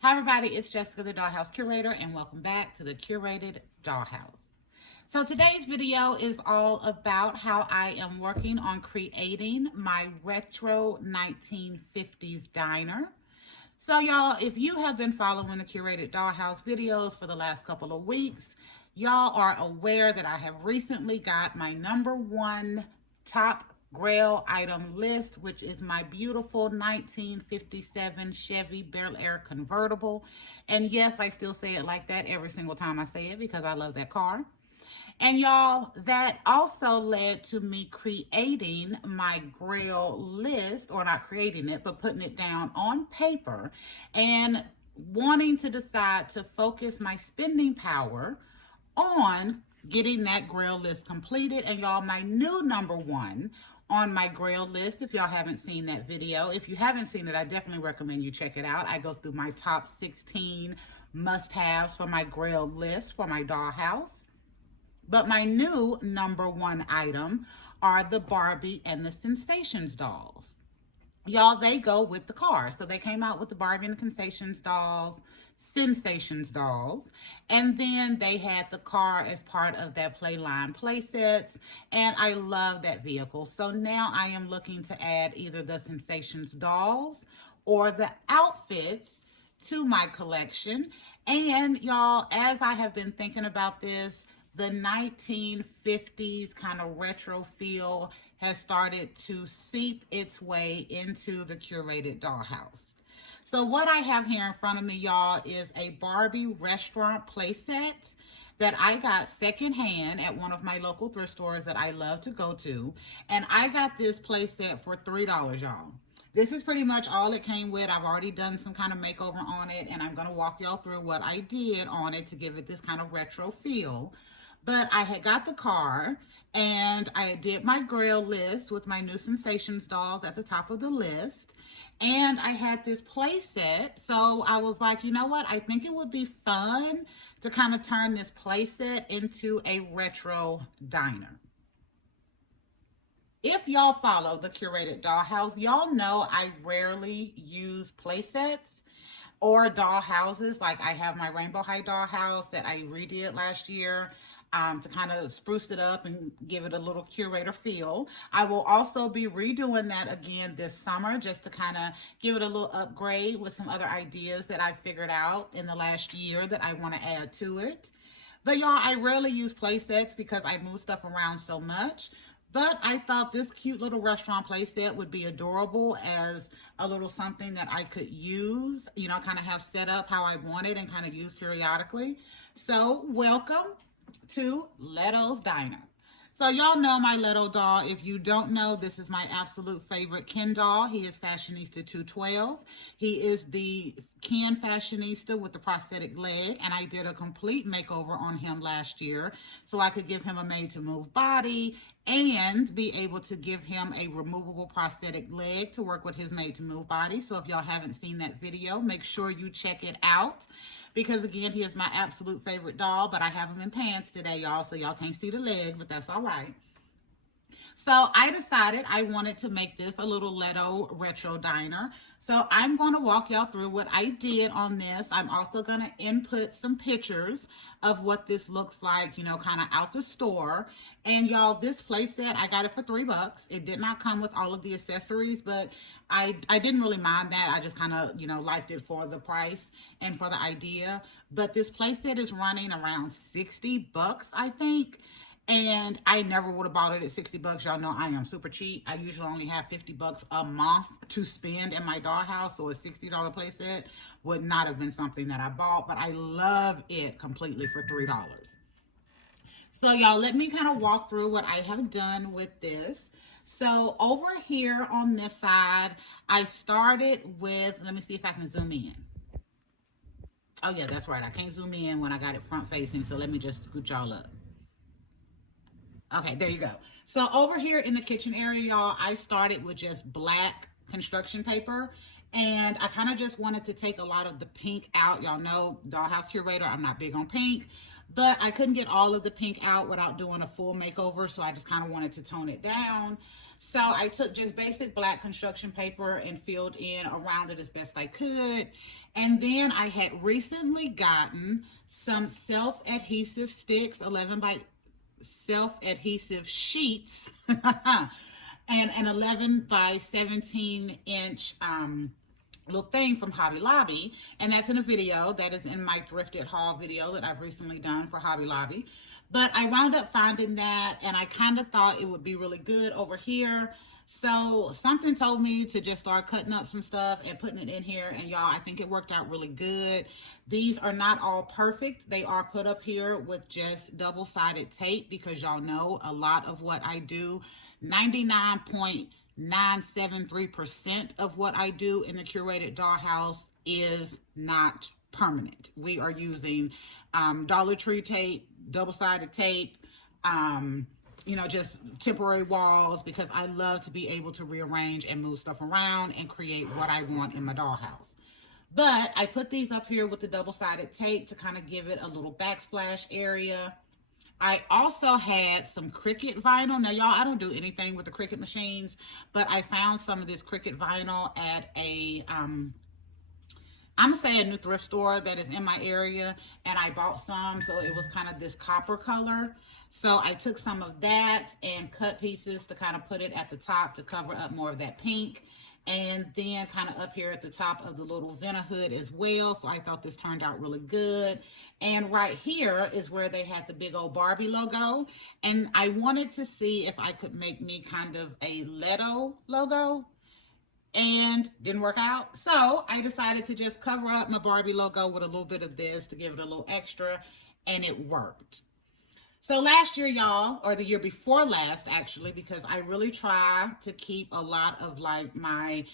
Hi, everybody. It's Jessica, the Dollhouse Curator, and welcome back to the Curated Dollhouse. So, today's video is all about how I am working on creating my retro 1950s diner. So, y'all, if you have been following the Curated Dollhouse videos for the last couple of weeks, y'all are aware that I have recently got my number one top grail item list, which is my beautiful 1957 Chevy Bel-air convertible. And yes, I still say it like that every single time I say it because I love that car. And y'all, that also led to me creating my grail list, or not creating it, but putting it down on paper and wanting to decide to focus my spending power on getting that grail list completed. And y'all, my new number one on my grail list, if y'all haven't seen that video, if you haven't seen it, I definitely recommend you check it out. I go through my top 16 must-haves for my grail list for my dollhouse. But my new number one item are the Barbie and the Sensations dolls. Y'all, they go with the car. So they came out with the Barbie and the Sensations dolls. And then they had the car as part of that Playline play sets. And I love that vehicle. So now I am looking to add either the Sensations dolls or the outfits to my collection. And y'all, as I have been thinking about this, the 1950s kind of retro feel has started to seep its way into the Curated Dollhouse. So what I have here in front of me, y'all, is a Barbie restaurant playset that I got secondhand at one of my local thrift stores that I love to go to. And I got this playset for $3, y'all. This is pretty much all it came with. I've already done some kind of makeover on it, and I'm going to walk y'all through what I did on it to give it this kind of retro feel. But I had got the car and I did my grail list with my new Sensations dolls at the top of the list. And I had this play set. So I was like, you know what? I think it would be fun to kind of turn this play set into a retro diner. If y'all follow the Curated Dollhouse, y'all know I rarely use play sets or doll houses. Like I have my Rainbow High dollhouse that I redid last year to kind of spruce it up and give it a little curator feel. I will also be redoing that again this summer just to kind of give it a little upgrade with some other ideas that I figured out in the last year that I want to add to it. But y'all, I rarely use play sets because I move stuff around so much. But I thought this cute little restaurant play set would be adorable as a little something that I could use, kind of have set up how I want it and kind of use periodically. So, welcome to Leto's Diner. So y'all know my Leto doll. If you don't know, this is my absolute favorite Ken doll. He is Fashionista 212. He is the Ken Fashionista with the prosthetic leg, and I did a complete makeover on him last year so I could give him a made-to-move body and be able to give him a removable prosthetic leg to work with his made-to-move body. So if y'all haven't seen that video, make sure you check it out because again, he is my absolute favorite doll, but I have him in pants today, y'all, so y'all can't see the leg, but that's all right. So I decided I wanted to make this a little Leto retro diner. So I'm going to walk y'all through what I did on this. I'm also going to input some pictures of what this looks like, kind of out the store. And y'all, this playset, I got it for $3. It did not come with all of the accessories, but I didn't really mind that. I just kind of, liked it for the price and for the idea. But this playset is running around $60, I think. And I never would have bought it at $60. Y'all know I am super cheap. I usually only have $50 a month to spend in my dollhouse. So a $60 playset would not have been something that I bought. But I love it completely for $3. So y'all, let me kind of walk through what I have done with this. So over here on this side, I started with, let me see if I can zoom in. Oh yeah, that's right. I can't zoom in when I got it front facing. So let me just scoot y'all up. Okay, there you go. So over here in the kitchen area, y'all, I started with just black construction paper. And I kind of just wanted to take a lot of the pink out. Y'all know, Dollhouse Curator, I'm not big on pink. But I couldn't get all of the pink out without doing a full makeover. So I just kind of wanted to tone it down. So I took just basic black construction paper and filled in around it as best I could. And then I had recently gotten some self-adhesive sticks, 11 by self-adhesive sheets, and an 11 by 17 inch little thing from Hobby Lobby, and that's in a video that is in my thrifted haul video that I've recently done for Hobby Lobby. But I wound up finding that, and I kind of thought it would be really good over here. So something told me to just start cutting up some stuff and putting it in here. And y'all, I think it worked out really good. These are not all perfect. They are put up here with just double-sided tape because y'all know a lot of what I do, 99.973% of what I do in the Curated Dollhouse is not permanent. We are using Dollar Tree tape, double-sided tape, just temporary walls because I love to be able to rearrange and move stuff around and create what I want in my dollhouse. But I put these up here with the double-sided tape to kind of give it a little backsplash area. I also had some Cricut vinyl. Now, y'all, I don't do anything with the Cricut machines, but I found some of this Cricut vinyl at I'm gonna say a new thrift store that is in my area, and I bought some, so it was kind of this copper color. So I took some of that and cut pieces to kind of put it at the top to cover up more of that pink. And then kind of up here at the top of the little Vena hood as well. So I thought this turned out really good. And right here is where they had the big old Barbie logo. And I wanted to see if I could make me kind of a Leto logo, and didn't work out. So I decided to just cover up my Barbie logo with a little bit of this to give it a little extra, and it worked. So last year, y'all, or the year before last, actually, because I really try to keep a lot of like my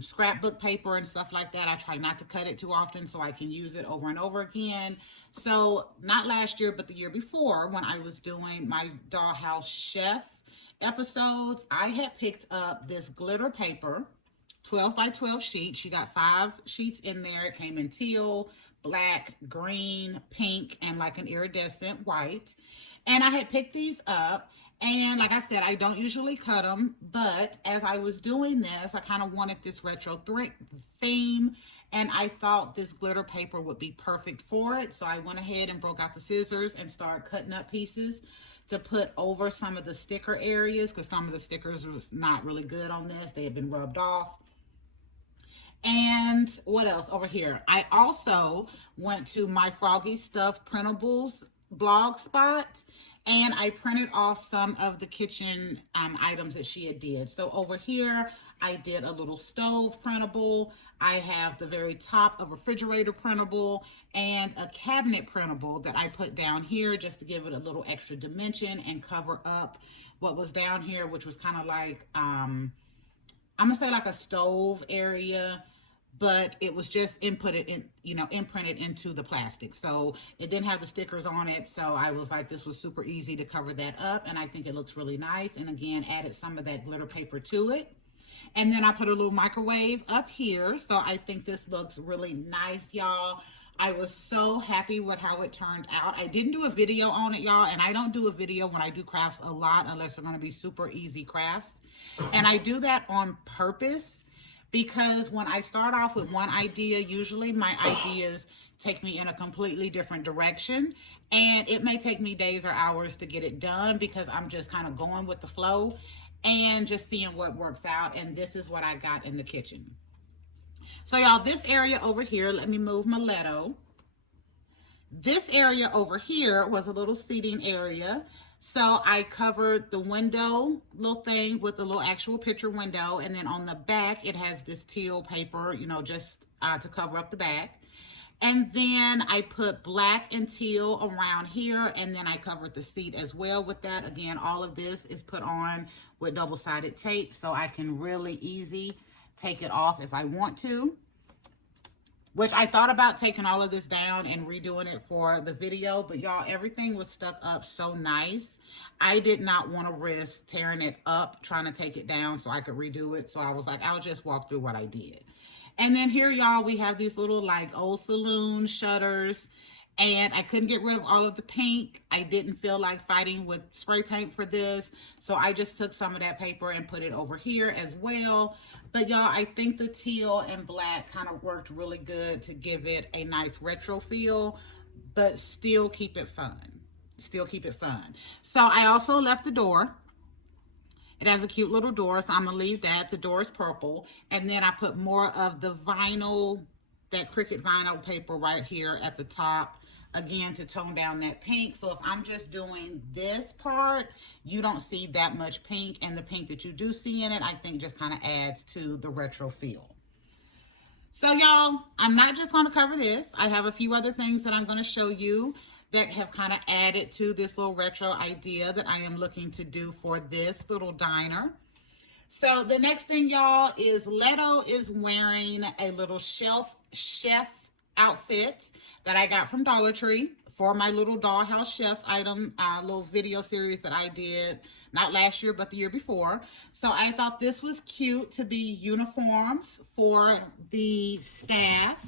scrapbook paper and stuff like that. I try not to cut it too often so I can use it over and over again. So not last year, but the year before, when I was doing my Dollhouse Chef episodes, I had picked up this glitter paper, 12 by 12 sheets. You got 5 sheets in there. It came in teal, black, green, pink, and like an iridescent white. And I had picked these up, and like I said, I don't usually cut them, but as I was doing this, I kind of wanted this retro theme, and I thought this glitter paper would be perfect for it. So I went ahead and broke out the scissors and started cutting up pieces to put over some of the sticker areas, because some of the stickers was not really good on this. They had been rubbed off. And what else over here? I also went to my Froggy Stuff Printables blog spot, and I printed off some of the kitchen items that she had did. So over here, I did a little stove printable. I have the very top of a refrigerator printable and a cabinet printable that I put down here just to give it a little extra dimension and cover up what was down here, which was kind of like, I'm gonna say like a stove area, but it was just imprinted into the plastic. So it didn't have the stickers on it. So I was like, this was super easy to cover that up. And I think it looks really nice. And again, added some of that glitter paper to it. And then I put a little microwave up here. So I think this looks really nice, y'all. I was so happy with how it turned out. I didn't do a video on it, y'all. And I don't do a video when I do crafts a lot unless they're going to be super easy crafts. And I do that on purpose, because when I start off with one idea, usually my ideas take me in a completely different direction, and it may take me days or hours to get it done because I'm just kind of going with the flow and just seeing what works out. And this is what I got in the kitchen. So y'all, this area over here, let me move my Leto. This area over here was a little seating area. So I covered the window little thing with a little actual picture window. And then on the back, it has this teal paper, just to cover up the back. And then I put black and teal around here. And then I covered the seat as well with that. Again, all of this is put on with double-sided tape, so I can really easy take it off if I want to. Which I thought about taking all of this down and redoing it for the video, but y'all, everything was stuck up so nice. I did not want to risk tearing it up, trying to take it down so I could redo it. So I was like, I'll just walk through what I did. And then here, y'all, we have these little like old saloon shutters. and I couldn't get rid of all of the pink. I didn't feel like fighting with spray paint for this, so I just took some of that paper and put it over here as well. But y'all, I think the teal and black kind of worked really good to give it a nice retro feel, but still keep it fun. Still keep it fun. So I also left the door. It has a cute little door, so I'm going to leave that. The door is purple. And then I put more of the vinyl, that Cricut vinyl paper right here at the top, again, to tone down that pink. So if I'm just doing this part, you don't see that much pink. And the pink that you do see in it, I think just kind of adds to the retro feel. So y'all, I'm not just going to cover this. I have a few other things that I'm going to show you that have kind of added to this little retro idea that I am looking to do for this little diner. So the next thing, y'all, is Leto is wearing a little chef outfit that I got from Dollar Tree for my little dollhouse chef item, little video series that I did, not last year, but the year before. So I thought this was cute to be uniforms for the staff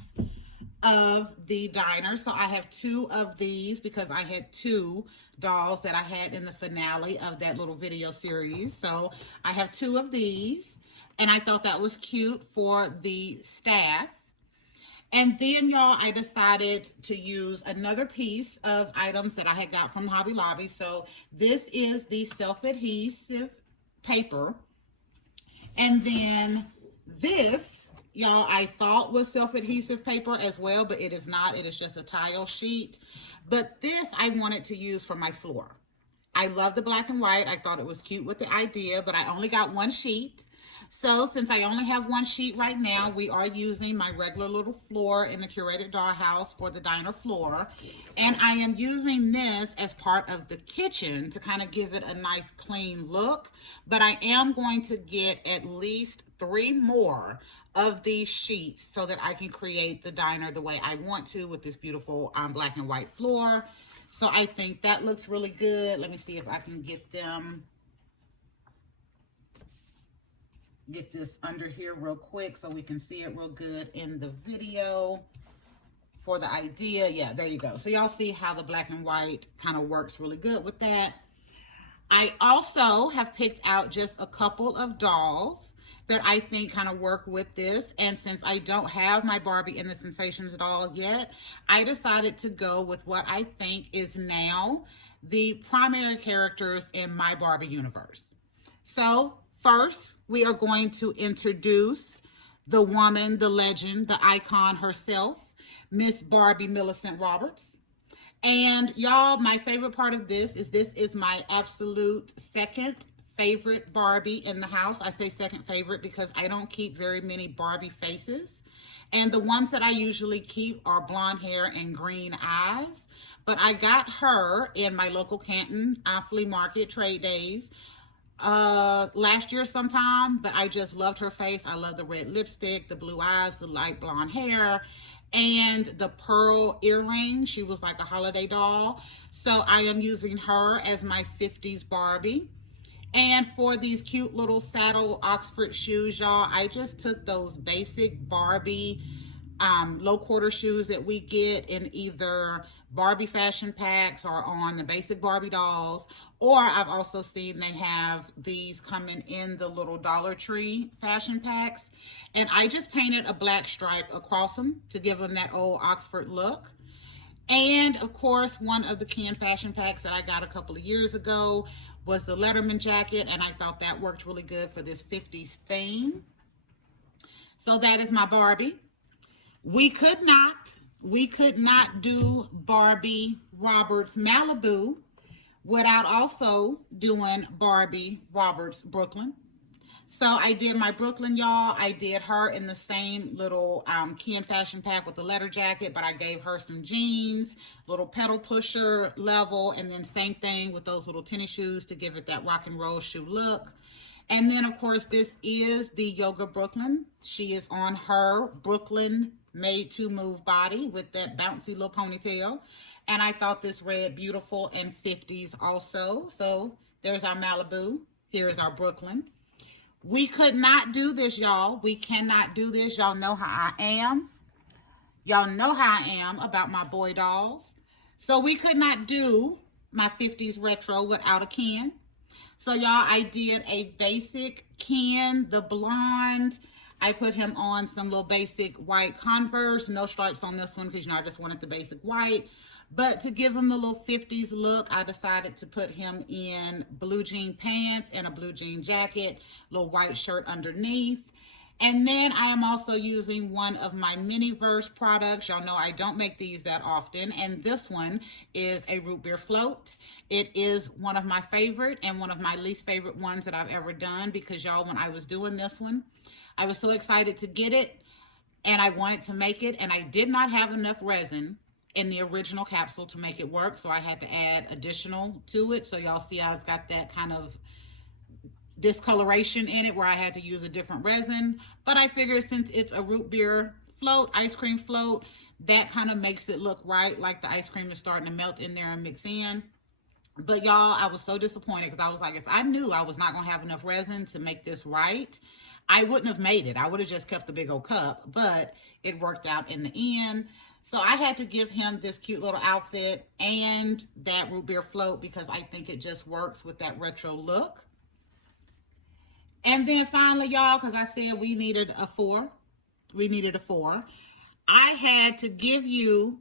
of the diner. So I have two of these because I had two dolls that I had in the finale of that little video series. So I have two of these, and I thought that was cute for the staff. And then, y'all, I decided to use another piece of items that I had got from Hobby Lobby. So this is the self-adhesive paper. And then this, y'all, I thought was self-adhesive paper as well, but it is not. It is just a tile sheet. But this I wanted to use for my floor. I love the black and white. I thought it was cute with the idea, but I only got one sheet. So since I only have one sheet right now, we are using my regular little floor in the Curated Dollhouse for the diner floor. And I am using this as part of the kitchen to kind of give it a nice clean look. But I am going to get at least 3 more of these sheets so that I can create the diner the way I want to with this beautiful black and white floor. So I think that looks really good. Let me see if I can get this under here real quick so we can see it real good in the video for the idea. Yeah, there you go. So y'all see how the black and white kind of works really good with that. I also have picked out just a couple of dolls that I think kind of work with this. And since I don't have my Barbie and the Sensations doll yet, I decided to go with what I think is now the primary characters in my Barbie universe. So first, we are going to introduce the woman, the legend, the icon herself, Miss Barbie Millicent Roberts. And y'all, my favorite part of this is my absolute second favorite Barbie in the house. I say second favorite because I don't keep very many Barbie faces. And the ones that I usually keep are blonde hair and green eyes. But I got her in my local Canton flea market trade days last year sometime, but I just loved her face. I love the red lipstick, the blue eyes, the light blonde hair, and the pearl earring. She was like a holiday doll. So I am using her as my 50s Barbie. And for these cute little saddle Oxford shoes, y'all, I just took those basic Barbie low quarter shoes that we get in either Barbie fashion packs or on the basic Barbie dolls. Or I've also seen they have these coming in the little Dollar Tree fashion packs. And I just painted a black stripe across them to give them that old Oxford look. And of course, one of the Ken fashion packs that I got a couple of years ago was the Letterman jacket, and I thought that worked really good for this 50s theme. So that is my Barbie. We could not do Barbie Roberts Malibu without also doing Barbie Roberts Brooklyn. So I did my Brooklyn, y'all. I did her in the same little Ken fashion pack with the leather jacket, but I gave her some jeans, little pedal pusher level, and then same thing with those little tennis shoes to give it that rock and roll shoe look. And then, of course, this is the Yoga Brooklyn. She is on her Brooklyn made to move body with that bouncy little ponytail. And I thought this read beautiful and 50s also. So there's our Malibu. Here is our Brooklyn. We could not do this, y'all. We cannot do this. Y'all know how I am. Y'all know how I am about my boy dolls. So we could not do my 50s retro without a can. So y'all, I did a basic Ken, the blonde. I put him on some little basic white Converse, no stripes on this one because I just wanted the basic white. But to give him the little 50s look, I decided to put him in blue jean pants and a blue jean jacket, little white shirt underneath. And then I am also using one of my Miniverse products. Y'all know I don't make these that often. And this one is a root beer float. It is one of my favorite and one of my least favorite ones that I've ever done because y'all, when I was doing this one, I was so excited to get it and I wanted to make it. And I did not have enough resin in the original capsule to make it work. So I had to add additional to it. So y'all see how it's got that kind of discoloration in it where I had to use a different resin. But I figured since it's a root beer float, ice cream float, that kind of makes it look right, like the ice cream is starting to melt in there and mix in. But y'all, I was so disappointed because I was like, if I knew I was not going to have enough resin to make this right, I wouldn't have made it. I would have just kept the big old cup, but it worked out in the end. So I had to give him this cute little outfit and that root beer float because I think it just works with that retro look. And then finally, y'all, because I said we needed a four. We needed a four. I had to give you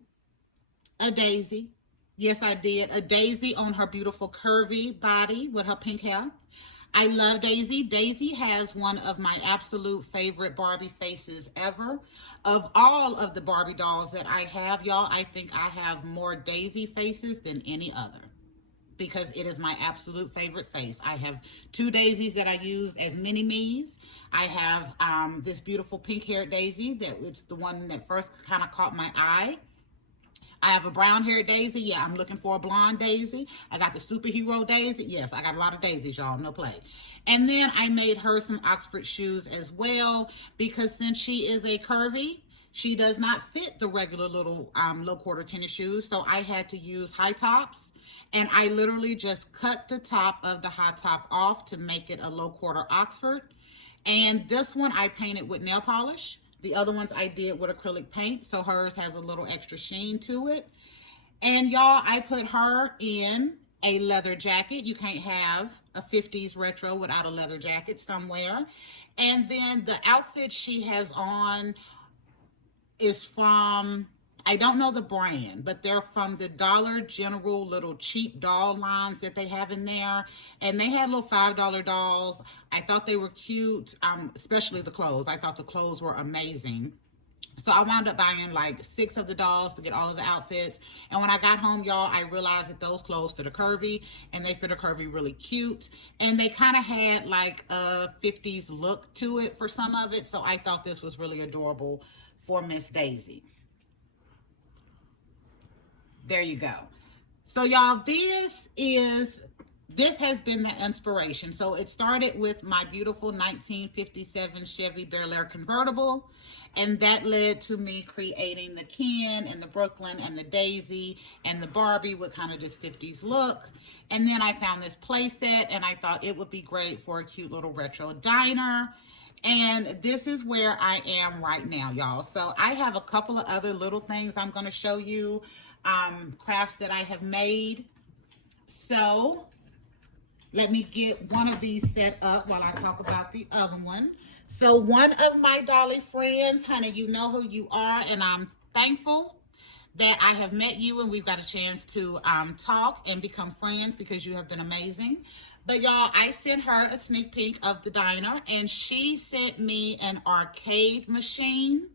a daisy. Yes, I did. A daisy on her beautiful curvy body with her pink hair. I love Daisy. Daisy has one of my absolute favorite Barbie faces ever. Of all of the Barbie dolls that I have, y'all, I think I have more Daisy faces than any other because it is my absolute favorite face. I have two daisies that I use as mini me's. I have this beautiful pink haired daisy that it's the one that first kind of caught my eye. I have a brown haired daisy. Yeah, I'm looking for a blonde daisy. I got the superhero daisy. Yes, I got a lot of daisies, y'all. No play. And then I made her some Oxford shoes as well because since she is a curvy, she does not fit the regular little low quarter tennis shoes. So I had to use high tops. And I literally just cut the top of the high top off to make it a low quarter Oxford. And this one I painted with nail polish. The other ones I did with acrylic paint. So hers has a little extra sheen to it. And y'all, I put her in a leather jacket. You can't have a 50s retro without a leather jacket somewhere. And then the outfit she has on is from, I don't know the brand, but they're from the Dollar General little cheap doll lines that they have in there. And they had little $5 dolls. I thought they were cute, especially the clothes. I thought the clothes were amazing. So I wound up buying like 6 of the dolls to get all of the outfits. And when I got home, y'all, I realized that those clothes fit a curvy and they fit a curvy really cute. And they kind of had like a 50s look to it for some of it. So I thought this was really adorable for Miss Daisy. There you go. So y'all, this has been the inspiration. So it started with my beautiful 1957 Chevy Bel-air convertible. And that led to me creating the Ken and the Brooklyn and the Daisy and the Barbie with kind of this 50s look. And then I found this play set and I thought it would be great for a cute little retro diner. And this is where I am right now, y'all. So I have a couple of other little things I'm going to show you, crafts that I have made. So let me get one of these set up while I talk about the other one. So one of my Dolly friends, honey, you know who you are, and I'm thankful that I have met you and we've got a chance to talk and become friends because you have been amazing. But y'all, I sent her a sneak peek of the diner and she sent me an arcade machine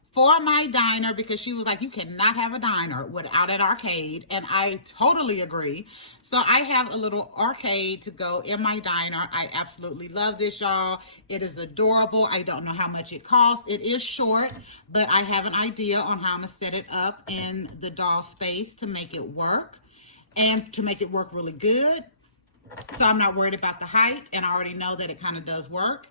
for my diner because she was like, you cannot have a diner without an arcade. And I totally agree. So I have a little arcade to go in my diner. I absolutely love this, y'all. It is adorable. I don't know how much it costs. It is short, but I have an idea on how I'm going to set it up in the doll space to make it work and to make it work really good. So I'm not worried about the height, and I already know that it kind of does work.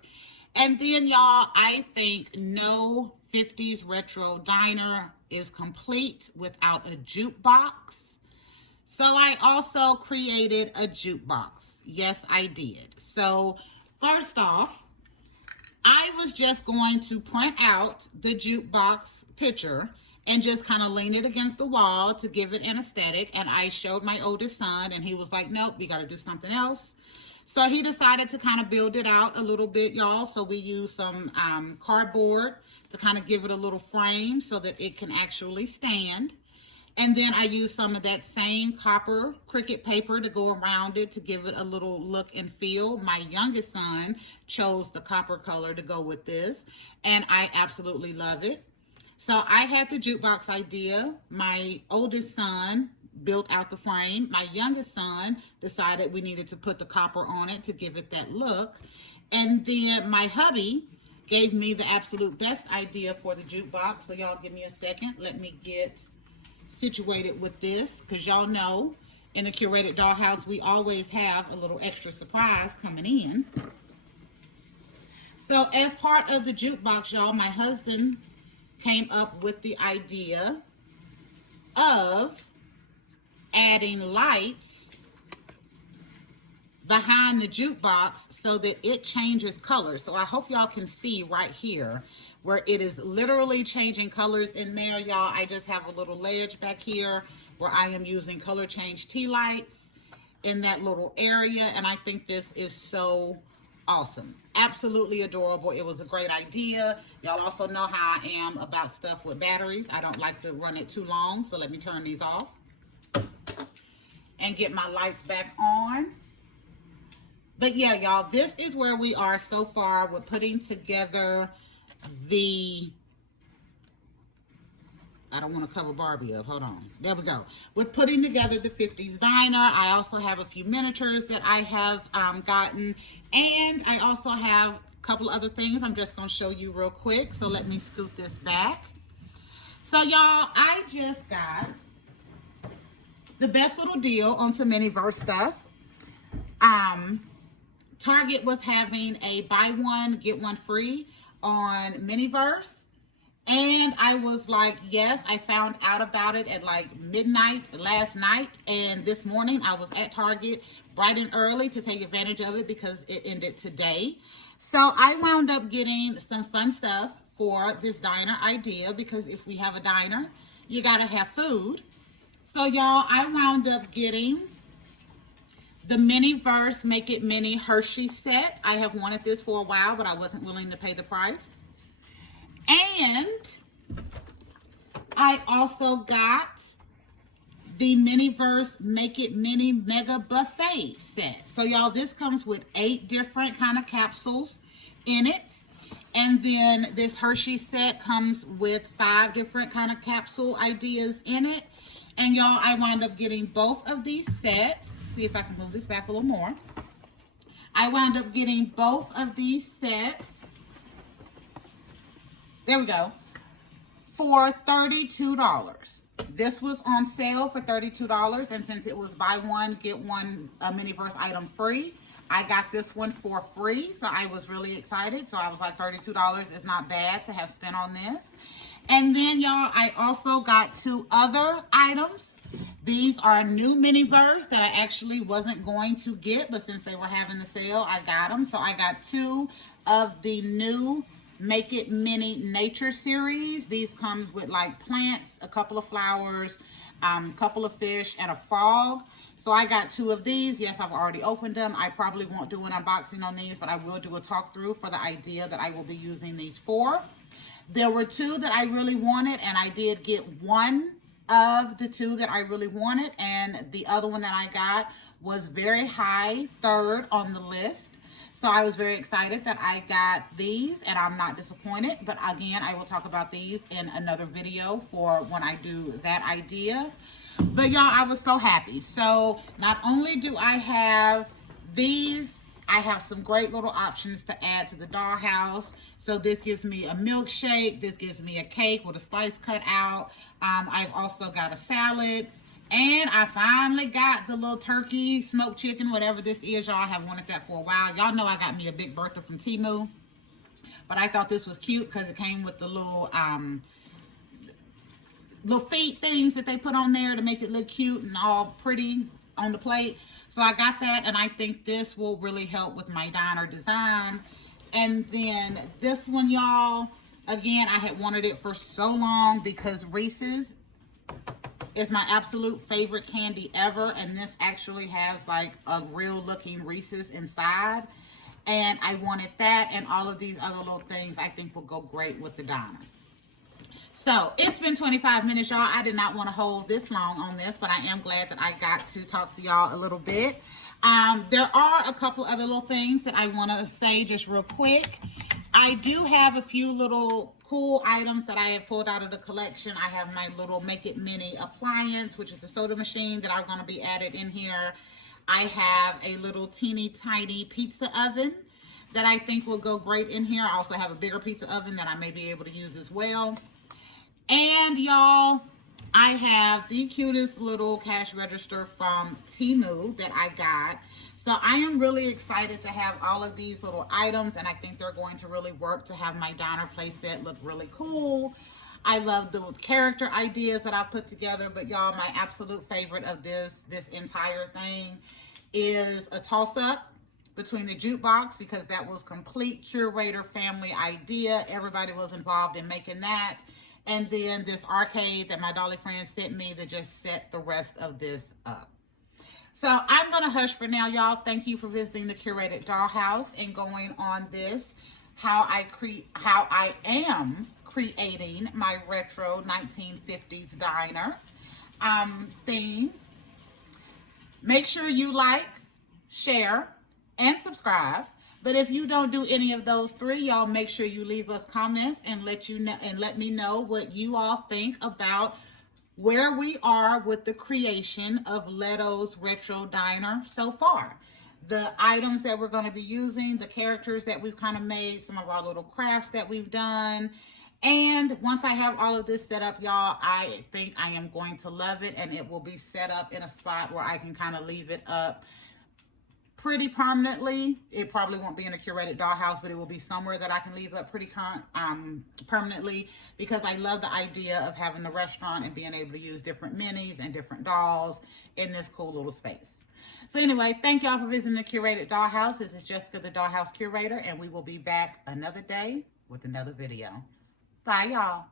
And then, y'all, I think no 50s retro diner is complete without a jukebox. So I also created a jukebox. Yes, I did. So first off, I was just going to print out the jukebox picture and just kind of lean it against the wall to give it an aesthetic. And I showed my oldest son, and he was like, nope, we got to do something else. So he decided to kind of build it out a little bit, y'all. So we used some cardboard to kind of give it a little frame so that it can actually stand. And then I used some of that same copper Cricut paper to go around it to give it a little look and feel. My youngest son chose the copper color to go with this, and I absolutely love it. So I had the jukebox idea. My oldest son built out the frame. My youngest son decided we needed to put the copper on it to give it that look. And then my hubby gave me the absolute best idea for the jukebox. So y'all give me a second. Let me get situated with this, because y'all know in a Curated Dollhouse we always have a little extra surprise coming in. So as part of the jukebox, y'all, my husband came up with the idea of adding lights behind the jukebox so that it changes colors. So I hope y'all can see right here where it is literally changing colors in there, y'all. I just have a little ledge back here where I am using color change tea lights in that little area, and I think this is so awesome. Absolutely adorable. It was a great idea. Y'all also know how I am about stuff with batteries. I don't like to run it too long, so let me turn these off and get my lights back on. But yeah, y'all, this is where we are so far with putting together I don't want to cover Barbie up. Hold on. There we go. With putting together the 50s diner, I also have a few miniatures that I have gotten. And I also have a couple other things I'm just going to show you real quick. So let me scoot this back. So y'all, I just got the best little deal on some Miniverse stuff. Target was having a buy one, get one free on Miniverse. And I was like, yes, I found out about it at like midnight last night. And this morning I was at Target bright and early to take advantage of it because it ended today. So I wound up getting some fun stuff for this diner idea, because if we have a diner, you got to have food. So y'all, I wound up getting the Miniverse Make It Mini Hershey set. I have wanted this for a while, but I wasn't willing to pay the price. And I also got the Miniverse Make It Mini Mega Buffet set. So y'all, this comes with 8 different kind of capsules in it. And then this Hershey set comes with 5 different kind of capsule ideas in it. And y'all, I wound up getting both of these sets. See if I can move this back a little more. I wound up getting both of these sets. There we go. For $32. This was on sale for $32, and since it was buy one, get one Miniverse item free, I got this one for free, so I was really excited. So I was like, $32 is not bad to have spent on this. And then, y'all, I also got 2 other items. These are new Miniverse that I actually wasn't going to get, but since they were having the sale, I got them. So I got 2 of the new Make It Mini Nature series. These comes with like plants, a couple of flowers, a couple of fish, and a frog. So I got 2 of these. Yes, I've already opened them. I probably won't do an unboxing on these, but I will do a talk through for the idea that I will be using these for. There were 2 that I really wanted, and I did get one of the 2 that I really wanted, and the other one that I got was very high, 3rd on the list. So I was very excited that I got these, and I'm not disappointed. But again, I will talk about these in another video for when I do that idea. But y'all, I was so happy. So not only do I have these, I have some great little options to add to the dollhouse. So this gives me a milkshake. This gives me a cake with a slice cut out. I've also got a salad. And I finally got the little turkey, smoked chicken, whatever this is. Y'all, have wanted that for a while. Y'all know I got me a Big Bertha from Temu. But I thought this was cute because it came with the little feet things that they put on there to make it look cute and all pretty on the plate. So I got that, and I think this will really help with my diner design. And then this one, y'all, Again, I had wanted it for so long because Reese's is my absolute favorite candy ever, and this actually has like a real looking Reese's inside, and I wanted that, and all of these other little things I think will go great with the diner. So it's been 25 minutes, y'all. I did not want to hold this long on this, but I am glad that I got to talk to y'all a little bit. There are a couple other little things that I want to say just real quick. I do have a few little cool items that I have pulled out of the collection. I have my little Make It Mini appliance, which is a soda machine that are going to be added in here. I have a little teeny tiny pizza oven that I think will go great in here. I also have a bigger pizza oven that I may be able to use as well. And y'all, I have the cutest little cash register from Temu that I got. So I am really excited to have all of these little items, and I think they're going to really work to have my diner playset look really cool. I love the character ideas that I've put together, but y'all, my absolute favorite of this entire thing is a toss-up between the Jukebox, because that was complete curator family idea. Everybody was involved in making that. And then this arcade that my dolly friend sent me that just set the rest of this up. So I'm going to hush for now, y'all. Thank you for visiting the Curated Dollhouse and going on this, how I am creating my retro 1950s diner theme. Make sure you like, share, and subscribe. But if you don't do any of those three, y'all make sure you leave us comments and let me know what you all think about where we are with the creation of Leto's Retro Diner so far. The items that we're going to be using, the characters that we've kind of made, some of our little crafts that we've done. And once I have all of this set up, y'all, I think I am going to love it, and it will be set up in a spot where I can kind of leave it up pretty permanently. It probably won't be in a curated dollhouse, but it will be somewhere that I can leave up pretty permanently, because I love the idea of having the restaurant and being able to use different minis and different dolls in this cool little space. So anyway, thank y'all for visiting the Curated Dollhouse. This is Jessica, the Dollhouse Curator, and we will be back another day with another video. Bye, y'all.